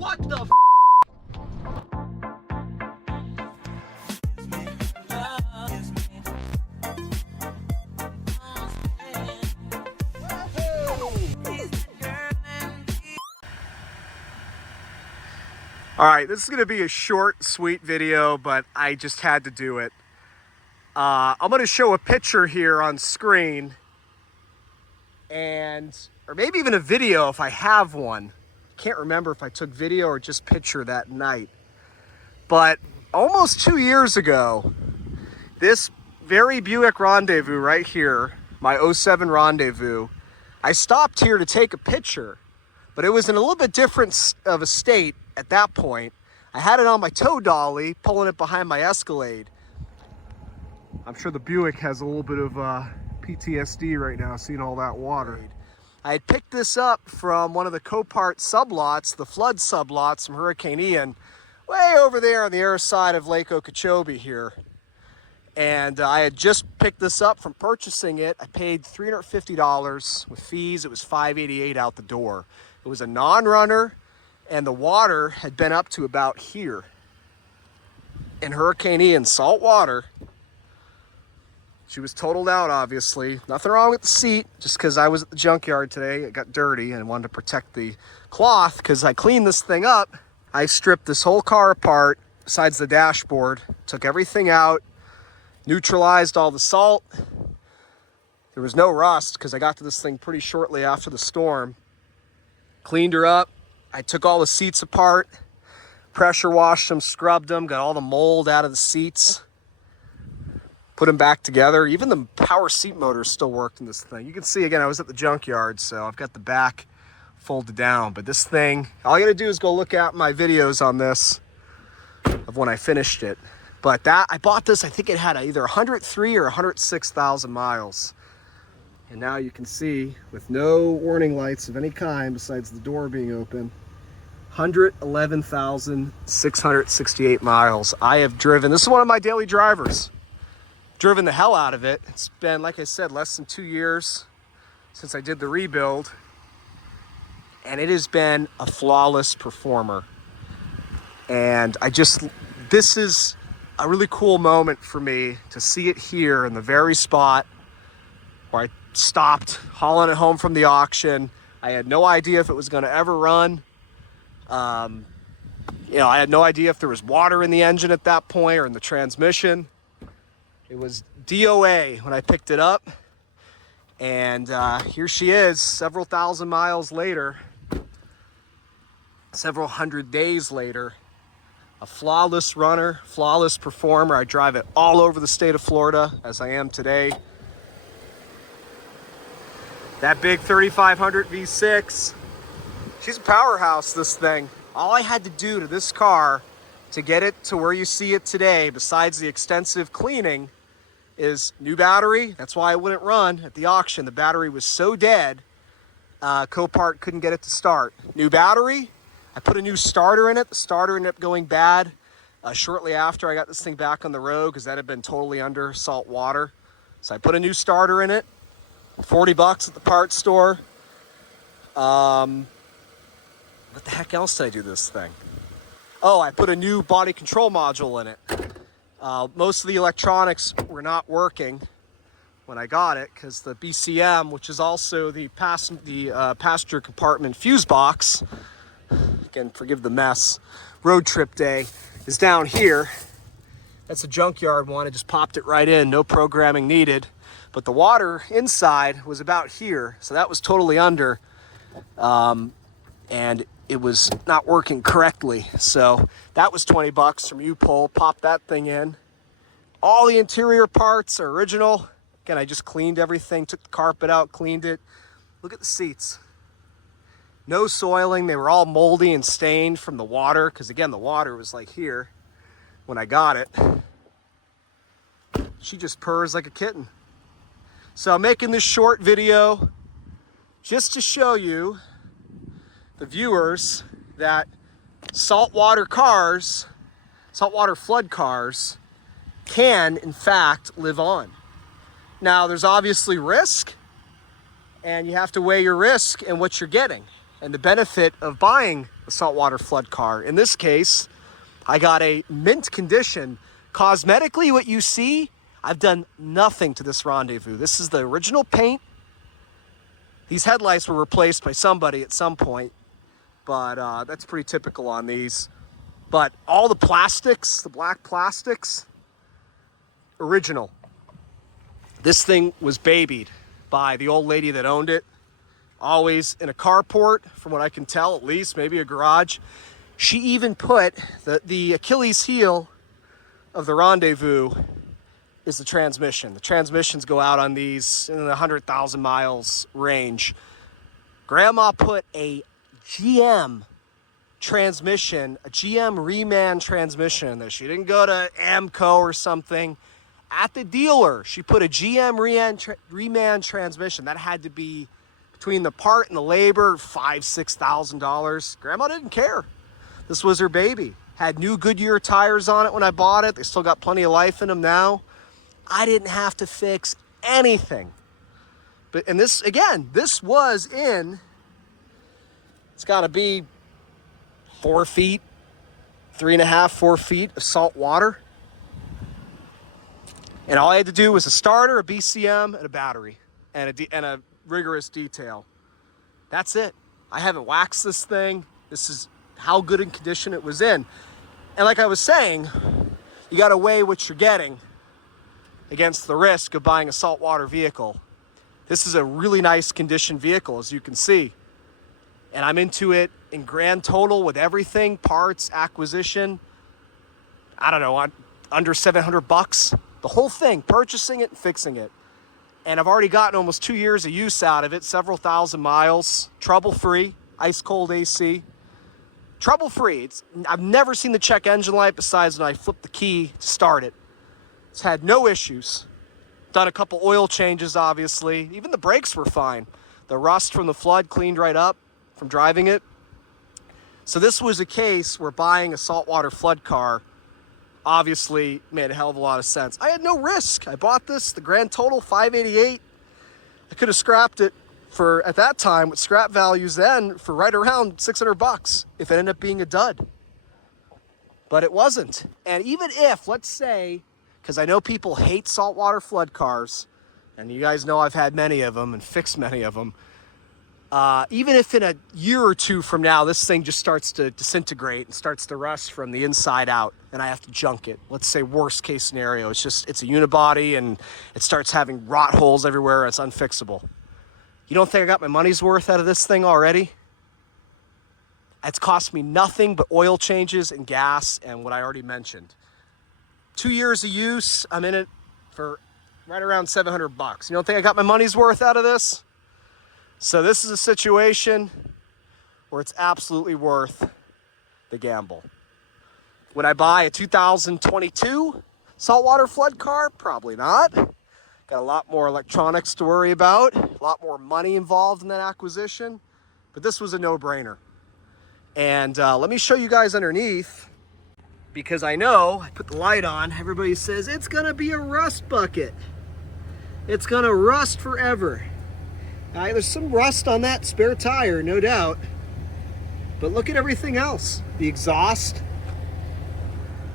What the f? All right, this is gonna be a short, sweet video, but I just had to do it. I'm gonna show a picture here on screen, or maybe even a video if I have one. Can't remember if I took video or just picture that night. But almost 2 years ago, this very Buick Rendezvous right here, my 07 Rendezvous, I stopped here to take a picture, but it was in a little bit different of a state at that point. I had it on my tow dolly, pulling it behind my Escalade. I'm sure the Buick has a little bit of PTSD right now, seeing all that water. I had picked this up from one of the Copart sublots, the flood sublots from Hurricane Ian, way over there on the other side of Lake Okeechobee here. And I had just picked this up from purchasing it. I paid $350 with fees. It was $588 out the door. It was a non-runner, and the water had been up to about here. In Hurricane Ian, salt water. She was totaled out, obviously. Nothing wrong with the seat, just because I was at the junkyard today. It got dirty and I wanted to protect the cloth because I cleaned this thing up. I stripped this whole car apart besides the dashboard, took everything out, neutralized all the salt. There was no rust because I got to this thing pretty shortly after the storm. Cleaned her up. I took all the seats apart, pressure washed them, scrubbed them, got all the mold out of the seats, put them back together. Even the power seat motor still worked in this thing. You can see, again, I was at the junkyard, so I've got the back folded down. But this thing, all you gotta do is go look at my videos on this of when I finished it. But I bought this, I think it had either 103 or 106,000 miles. And now you can see, with no warning lights of any kind besides the door being open, 111,668 miles I have driven. This is one of my daily drivers. Driven the hell out of it. It's been, like I said, less than 2 years since I did the rebuild. And it has been a flawless performer. And this is a really cool moment for me to see it here in the very spot where I stopped hauling it home from the auction. I had no idea if it was going to ever run. I had no idea if there was water in the engine at that point or in the transmission. It was DOA when I picked it up. And here she is, several thousand miles later, several hundred days later. A flawless runner, flawless performer. I drive it all over the state of Florida, as I am today. That big 3500 V6, she's a powerhouse, this thing. All I had to do to this car to get it to where you see it today, besides the extensive cleaning, is new battery. That's why it wouldn't run at the auction. The battery was so dead, Copart couldn't get it to start. New battery, I put a new starter in it. The starter ended up going bad shortly after I got this thing back on the road because that had been totally under salt water. So I put a new starter in it. $40 at the parts store. What the heck else did I do to this thing? Oh, I put a new body control module in it. Most of the electronics were not working when I got it because the BCM, which is also the passenger compartment fuse box, again, forgive the mess, road trip day, is down here. That's a junkyard one. I just popped it right in, no programming needed. But the water inside was about here, so that was totally under, and it was not working correctly. So that was $20 from U-Pull. Popped that thing in. All the interior parts are original. Again, I just cleaned everything, took the carpet out, cleaned it. Look at the seats. No soiling. They were all moldy and stained from the water, because again, the water was like here when I got it. She just purrs like a kitten. So I'm making this short video just to show you, the viewers, that saltwater cars, saltwater flood cars, can in fact live on. Now there's obviously risk, and you have to weigh your risk and what you're getting. and the benefit of buying a saltwater flood car. In this case, I got a mint condition. Cosmetically, what you see, I've done nothing to this Rendezvous. This is the original paint. These headlights were replaced by somebody at some point, but that's pretty typical on these. But all the plastics, the black plastics, original. This thing was babied by the old lady that owned it. Always in a carport, from what I can tell, at least, maybe a garage. She even put the Achilles heel of the Rendezvous is the transmission. The transmissions go out on these in the 100,000 miles range. Grandma put a GM transmission, a GM Reman transmission in there. She didn't go to Amco or something. At the dealer, she put a GM Reman transmission. That had to be between the part and the labor, $5,000, $6,000. Grandma didn't care. This was her baby. Had new Goodyear tires on it when I bought it. They still got plenty of life in them now. I didn't have to fix anything. And this, again, this was in, it's got to be 4 feet, 3.5, 4 feet of salt water. And all I had to do was a starter, a BCM, and a battery, and a rigorous detail. That's it. I haven't waxed this thing. This is how good in condition it was in. And like I was saying, you got to weigh what you're getting against the risk of buying a saltwater vehicle. This is a really nice condition vehicle, as you can see. And I'm into it in grand total with everything, parts, acquisition. I don't know, under $700. The whole thing, purchasing it and fixing it. And I've already gotten almost 2 years of use out of it, several thousand miles, trouble-free, ice-cold AC. Trouble-free. I've never seen the check engine light besides when I flipped the key to start it. It's had no issues. Done a couple oil changes, obviously. Even the brakes were fine. The rust from the flood cleaned right up from driving it. So this was a case where buying a saltwater flood car obviously made a hell of a lot of sense. I had no risk. I bought this, the grand total, $588. I could have scrapped it for, at that time, with scrap values then, for right around $600 if it ended up being a dud. But it wasn't. And even if, let's say, because I know people hate saltwater flood cars, and you guys know I've had many of them and fixed many of them, even if in a year or two from now this thing just starts to disintegrate and starts to rust from the inside out and I have to junk it, let's say worst case scenario, it's a unibody and it starts having rot holes everywhere, it's unfixable. You don't think I got my money's worth out of this thing already? It's cost me nothing but oil changes and gas and what I already mentioned. 2 years of use, I'm in it for right around $700. You don't think I got my money's worth out of this? So this is a situation where it's absolutely worth the gamble. Would I buy a 2022 saltwater flood car? Probably not. Got a lot more electronics to worry about, a lot more money involved in that acquisition, but this was a no-brainer. And let me show you guys underneath, because I know, I put the light on, everybody says, it's gonna be a rust bucket. It's gonna rust forever. There's some rust on that spare tire, no doubt. But look at everything else. The exhaust.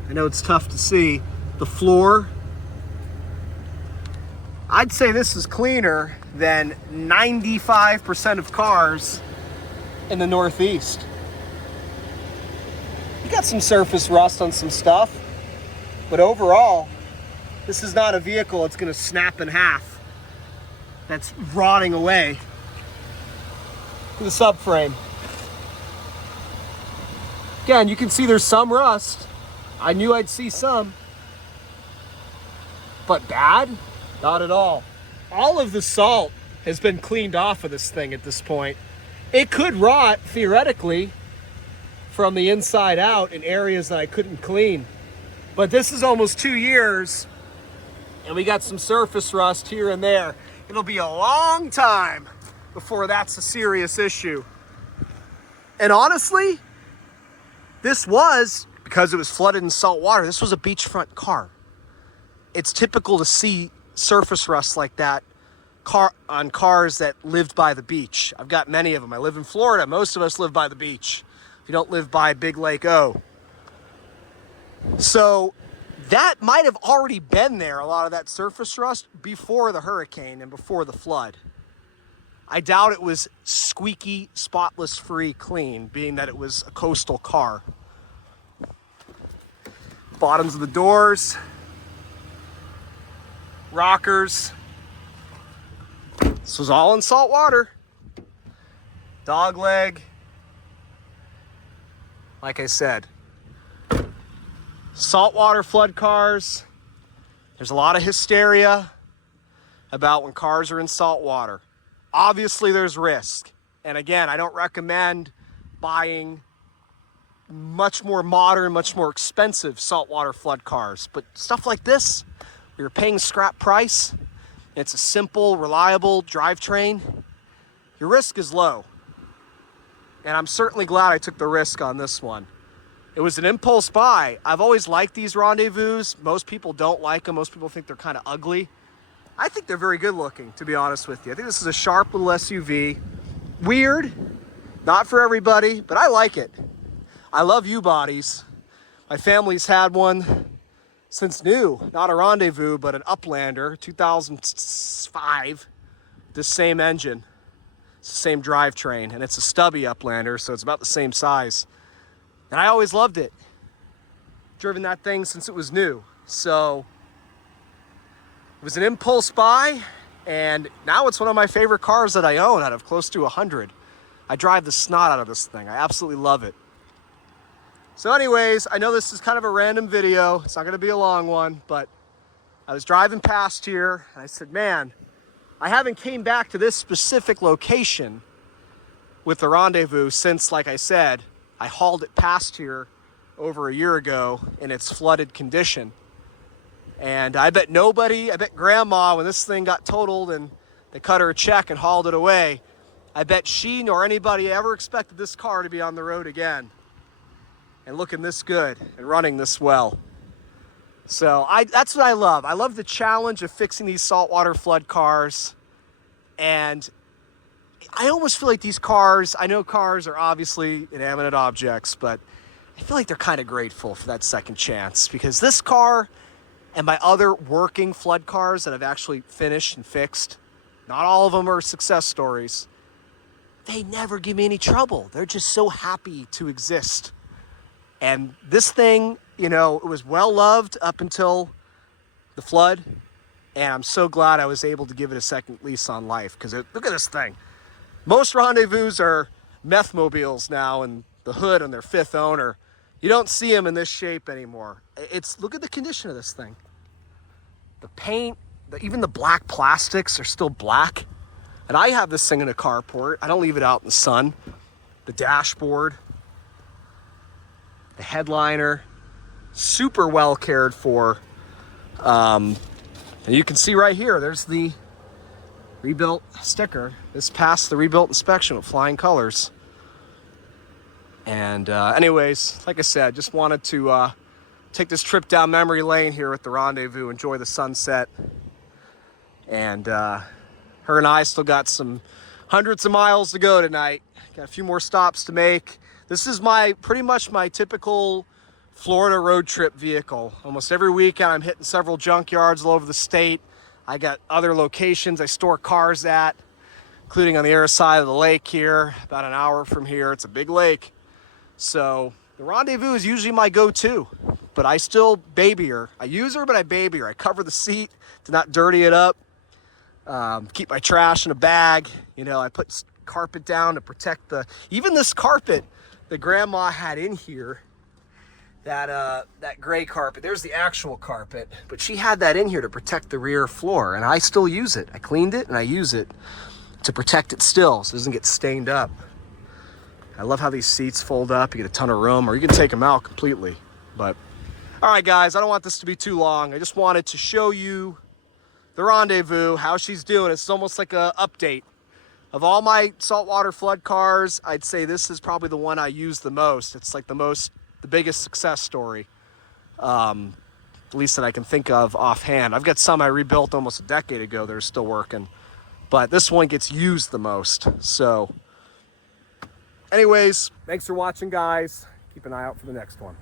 I know it's tough to see. The floor. I'd say this is cleaner than 95% of cars in the Northeast. You got some surface rust on some stuff, but overall, this is not a vehicle that's gonna snap in half. That's rotting away. Look at the subframe. Again, you can see there's some rust. I knew I'd see some. But bad? Not at all. All of the salt has been cleaned off of this thing at this point. It could rot, theoretically, from the inside out in areas that I couldn't clean. But this is almost 2 years, and we got some surface rust here and there. It'll be a long time before that's a serious issue. And honestly, this was, because it was flooded in salt water, this was a beachfront car. It's typical to see surface rust like that cars that lived by the beach. I've got many of them. I live in Florida. Most of us live by the beach. If you don't live by Big Lake O. So that might have already been there, a lot of that surface rust, before the hurricane and before the flood. I doubt it was squeaky, spotless, free, clean, being that it was a coastal car. Bottoms of the doors, rockers. This was all in salt water. Dog leg. Like I said, saltwater flood cars. There's a lot of hysteria about when cars are in salt water. Obviously, there's risk. And again, I don't recommend buying much more modern, much more expensive saltwater flood cars. But stuff like this, where you're paying scrap price, it's a simple, reliable drivetrain, your risk is low. And I'm certainly glad I took the risk on this one. It was an impulse buy. I've always liked these Rendezvous. Most people don't like them. Most people think they're kind of ugly. I think they're very good looking, to be honest with you. I think this is a sharp little SUV. Weird, not for everybody, but I like it. I love U-bodies. My family's had one since new. Not a Rendezvous, but an Uplander, 2005. This same engine. It's the same drivetrain, and it's a stubby Uplander, so it's about the same size. And I always loved it. Driven that thing since it was new. So it was an impulse buy, and now it's one of my favorite cars that I own out of close to 100. I drive the snot out of this thing. I absolutely love it. So anyways, I know this is kind of a random video. It's not going to be a long one, but I was driving past here, and I said, man, I haven't came back to this specific location with the Rendezvous since, like I said, I hauled it past here over a year ago in its flooded condition. And I bet grandma, when this thing got totaled and they cut her a check and hauled it away, I bet she nor anybody ever expected this car to be on the road again and looking this good and running this well. So that's what I love. I love the challenge of fixing these saltwater flood cars. And I almost feel like these cars, I know cars are obviously inanimate objects, but I feel like they're kind of grateful for that second chance, because this car and my other working flood cars that I've actually finished and fixed, not all of them are success stories. They never give me any trouble. They're just so happy to exist. And this thing, you know, it was well loved up until the flood. And I'm so glad I was able to give it a second lease on life, because look at this thing. Most Rendezvous are meth-mobiles now, and the hood on their fifth owner. You don't see them in this shape anymore. Look at the condition of this thing. The paint, even the black plastics are still black. And I have this thing in a carport. I don't leave it out in the sun. The dashboard, the headliner, super well cared for. And you can see right here, there's the rebuilt sticker. This passed the rebuilt inspection with flying colors. And anyways, like I said, just wanted to take this trip down memory lane here with the Rendezvous, enjoy the sunset. And her and I still got some hundreds of miles to go tonight. Got a few more stops to make. This is pretty much my typical Florida road trip vehicle. Almost every weekend I'm hitting several junkyards all over the state. I got other locations I store cars at, including on the other side of the lake here, about an hour from here. It's a big lake. So the Rendezvous is usually my go-to, but I still baby her. I use her, but I baby her. I cover the seat to not dirty it up. Keep my trash in a bag. You know, I put carpet down to protect even this carpet that grandma had in here, that gray carpet. There's the actual carpet, but she had that in here to protect the rear floor, and I still use it. I cleaned it and I use it to protect it still so it doesn't get stained up. I love how these seats fold up. You get a ton of room, or you can take them out completely. But all right, guys, I don't want this to be too long. I just wanted to show you the Rendezvous, how she's doing. It's almost like a update. Of all my saltwater flood cars, I'd say this is probably the one I use the most. It's like the biggest success story, at least that I can think of offhand. I've got some I rebuilt almost a decade ago that are still working, but this one gets used the most. So anyways, thanks for watching, guys. Keep an eye out for the next one.